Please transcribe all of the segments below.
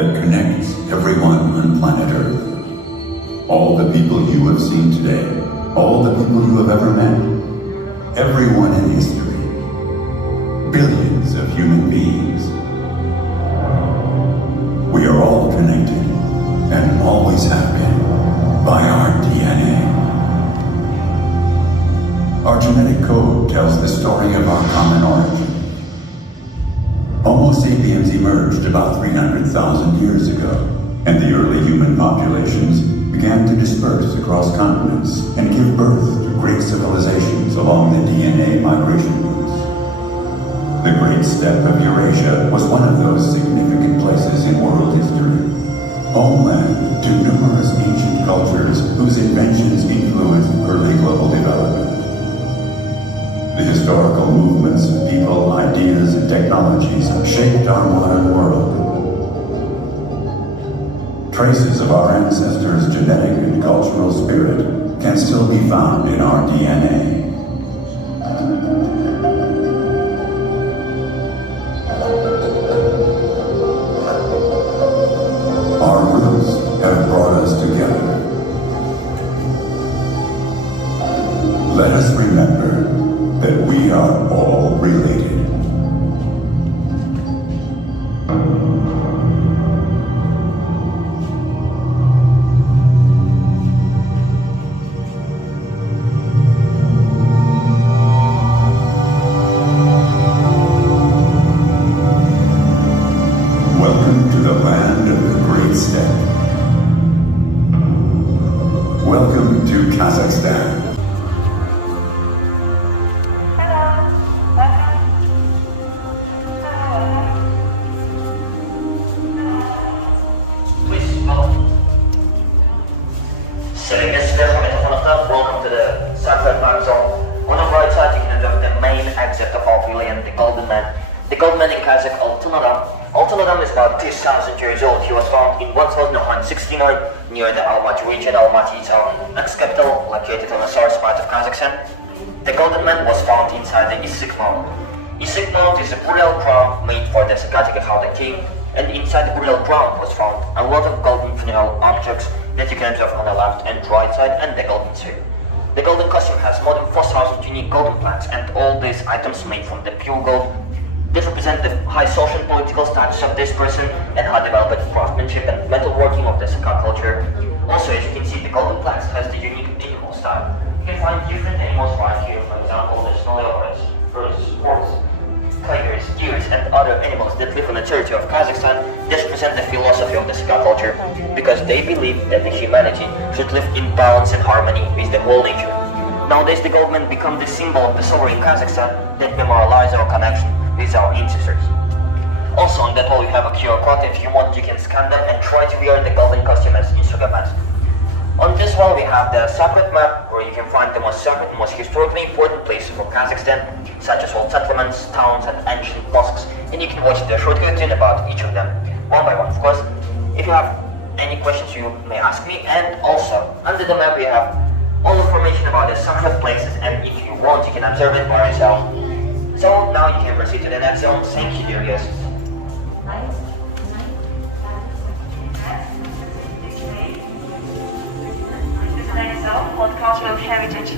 that connects everyone on planet Earth. All the people you have seen today, all the people you have ever met, everyone in history, billions of human beings. We are all connected, and always have been, by our DNA. Our genetic code tells the story of our common origin. Homo sapiens emerged about 300,000 years ago, and the early human populations began to disperse across continents and give birth to great civilizations along the DNA migration routes. The Great Steppe of Eurasia was one of those significant places in world history, homeland to numerous ancient cultures whose inventions influenced early global development. The historical movements of people, ideas, and technologies shaped our modern world. Traces of our ancestors' genetic and cultural spirit can still be found in our DNA. Our roots have brought us together. Let us remember that we are all related. Welcome to the land of the Great Steppe. Welcome to Kazakhstan. Welcome to the Sunset Time Zone. On the right side you can observe the main exit of our pavilion, the Golden Man. The Golden Man in Kazakh, Altın Adam is about 2,000 years old. He was found in 1969 near the Almaty region. Almaty is our ex-capital, located on the south part of Kazakhstan. The Golden Man was found inside the Issyk Mound. Issyk Mound is a burial ground made for the Sakataka king, and inside the burial ground was found a lot of golden funeral objects that you can observe on the left and right side, and the golden tree. The golden costume has more than 4,000 unique golden plants, and all these items made from the pure gold. They represent the high social and political status of this person and how developed craftsmanship and metalworking of the Sakha culture. Also, as you can see, the golden plants has the unique animal style. You can find different animals right here, for example, the snow leopards, birds, horses, tigers, deers, and other animals that live on the territory of Kazakhstan. This represent the philosophy of the Sakha culture, because they believe that the humanity should live in balance and harmony with the whole nature. Nowadays, the gold man become the symbol of the sovereign Kazakhstan that memorialize our connection with our ancestors. Also, on that wall you have a QR code. If you want, you can scan them and try to wear the golden costume as Instagram mask. On this wall we have the sacred map, where you can find the most sacred, most historically important places for Kazakhstan, such as old settlements, towns, and ancient mosques, and you can watch the short cartoon about each of them, one by one, of course. If you have any questions, you may ask me, and also, under the map we have all information about the sacred places, and if you want, you can observe it by yourself. So now you can proceed to the next zone. Thank you, dear guests. Next zone, World Cultural Heritage.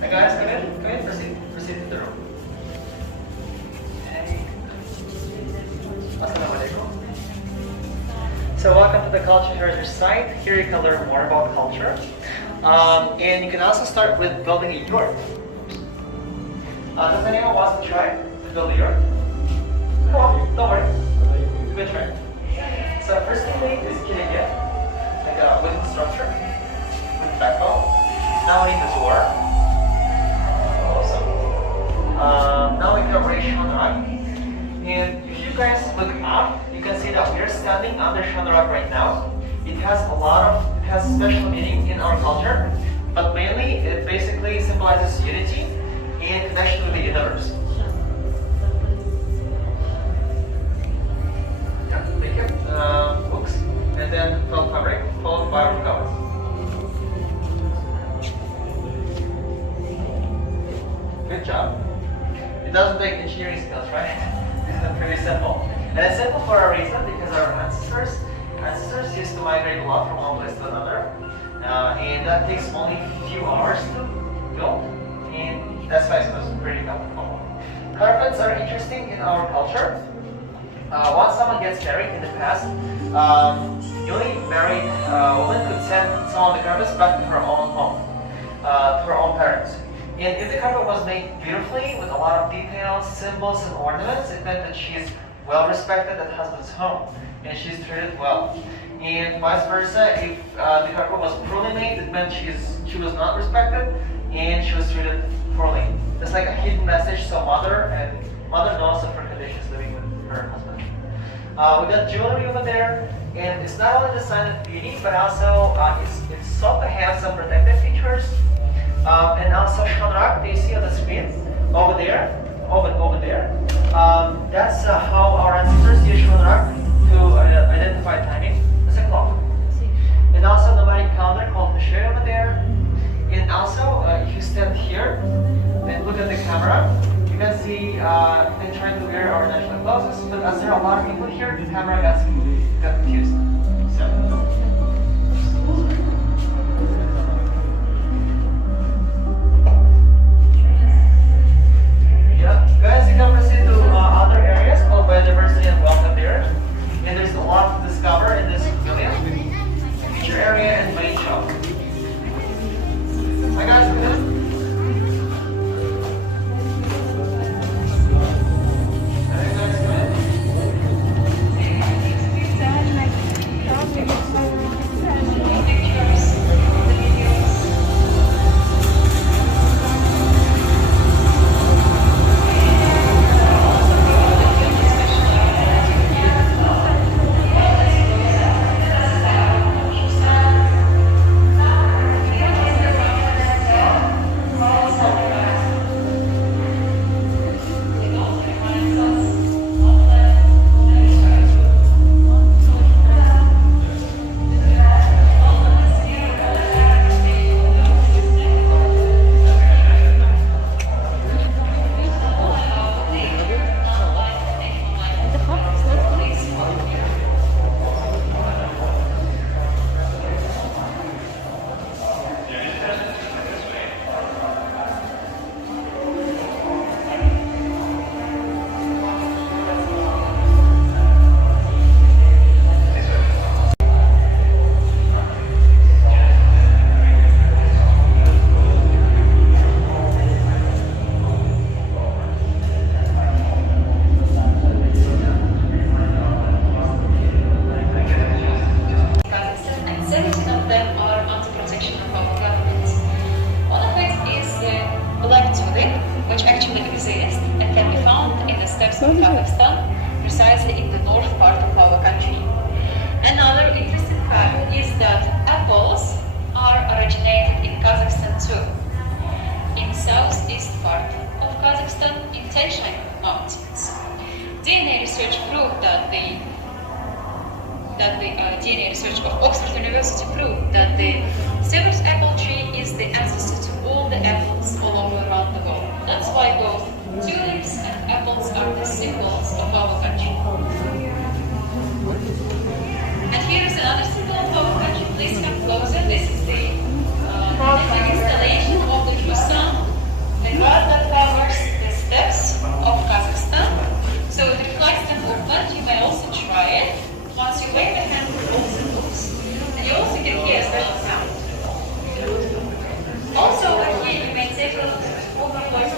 Hey guys, come in, proceed to the room. Assalamualaikum. So welcome to the Culture Heritage site. Here you can learn more about culture. And you can also start with building a yurt. Does anyone want to try to build a yurt? Come on, don't worry. Give it a try. So first thing we need is kinegya, like a wooden structure with backbone. Now we need the door. Awesome. Now we can raise Shanrak. And if you guys look up, you can see that we are standing under Shanrak right now. It has special meaning in our culture, but mainly it basically symbolizes unity and connection with the universe. Books, and then felt fabric, followed by flowers. good job. It doesn't take engineering skills, right? It's pretty simple. And it's simple for a reason because our ancestors used to migrate a lot from one place to another. And that takes only a few hours to build. And that's why it was pretty comfortable. Carpets are interesting in our culture. Once someone gets married in the past, newly married woman could send some of the carpets back to her own home, to her own parents. And if the carpet was made beautifully with a lot of details, symbols, and ornaments, it meant that she is well respected at husband's home and she's treated well. And vice versa, if the carpet was poorly made, it meant she was not respected and she was treated poorly. It's like a hidden message, so mother knows of her conditions living with her husband. We got jewelry over there, and it's not only the sign of beauty, but also it's thought to have some protective features. And also Shonrak, do you see on the screen over there? Over there. That's how our ancestors used Shonrak to identify timing. It's a clock. And also the nomadic calendar called Peshe over there. And also, if you stand here and look at the camera, you can see you can try to wear our national clothes, but as there are a lot of people here, the camera got confused. So. Yeah, guys, you can proceed to other areas called biodiversity and welcome there. And there's a lot to discover in this pavilion. Feature area and main shop. Hi guys, come in. of Kazakhstan, precisely in the north part of our country. Another interesting fact is that apples are originated in Kazakhstan too. In southeast part of Kazakhstan, in Tayshan Mountains. DNA research proved that the DNA research of Oxford University proved that the Cyprus apple tree is the ancestor to all the apples all over around the world. That's why both tulips and apples are the symbols of our country. And here is another symbol of our country. Please come closer. This is the installation of the cuisine, the god that covers the steppes of Kazakhstan. So it reflects the movement. You may also try it. Once you wave the hand, it also moves. And you also can hear a special sound. Also over here, you may take a look at the voice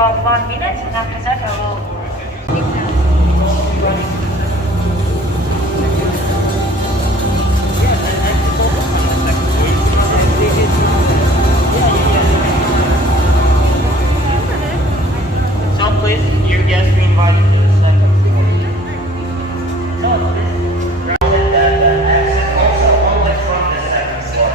about 1 minute, and after that I will. So please, your guests we invite you to the second floor. Exit also only from the second floor.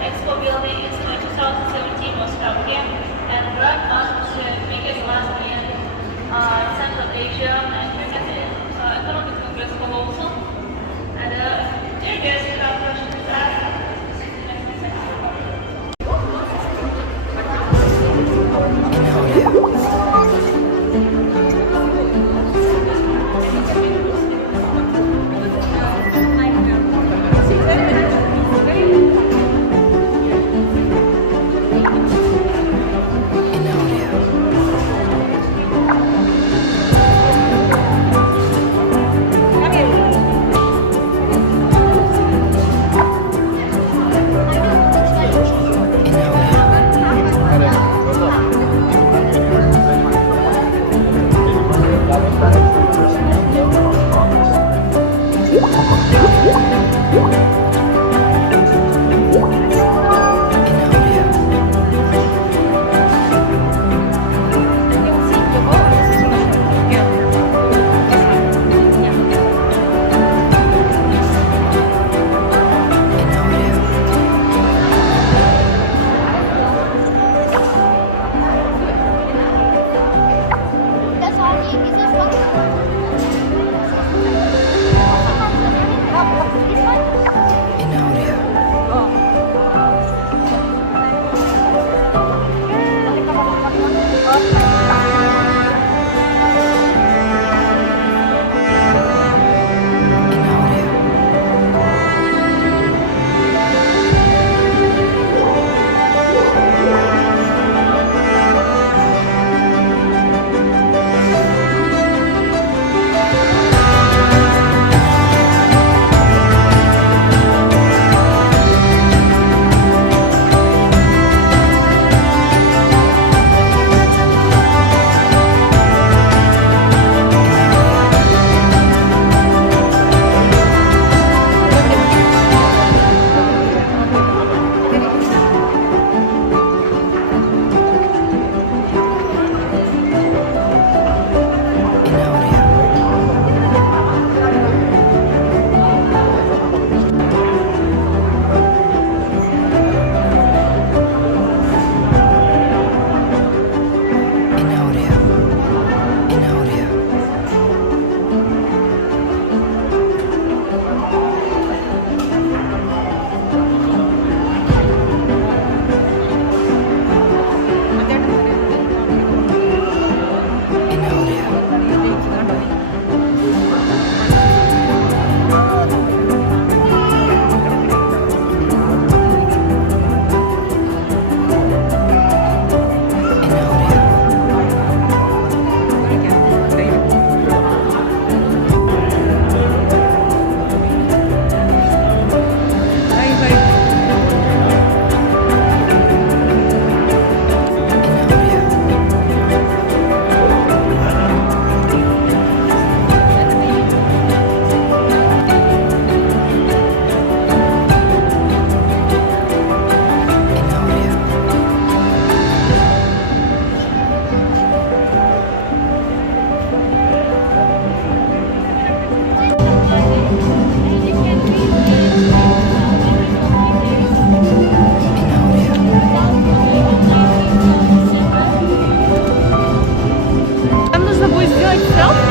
EXPO2020 is 2017 was held here, and Grand Master biggest last year in Central Asia, and you can see economic congress hall also. And dear guests, if you have questions to ask, Нам нужно будет сделать селфи.